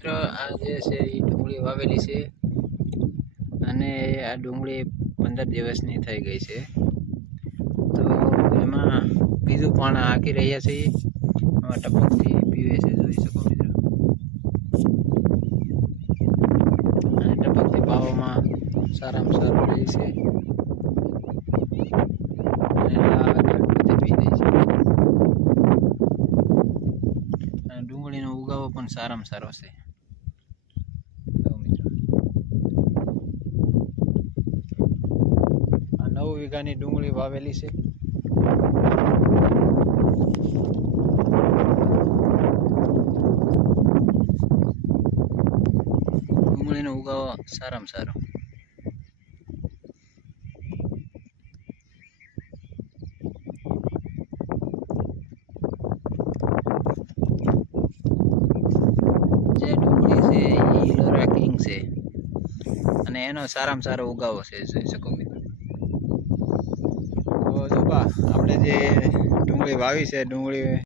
મિત્રો આ જે છે એ ડુંગળી વાવેલી છે અને આ ડુંગળી 15 દિવસની થઈ ગઈ છે. તો એમાં બીજું પાણા હાકી રહ્યા છે. આમાં ટપકથી પીવે છે, જોઈ શકો મિત્રો. અને ટપકથી પાવામાં સારામાં સારું રહે છે અને આ પી દે છે. અને ડુંગળીનો ઉગાવો પણ સારામાં સારો છે. આ 9 વીઘાની ડુંગળી વાવેલી છે. ડુંગળીનો ઉગાવો સારામાં સારો. જે ડુંગળી છે એ લોરા કિંગ છે અને એનો સારામાં સારો ઉગાવો છે, જોઈ શકો મિત્રો. તો જો બા આપણે જે ડુંગળી વાવી છે, ડુંગળી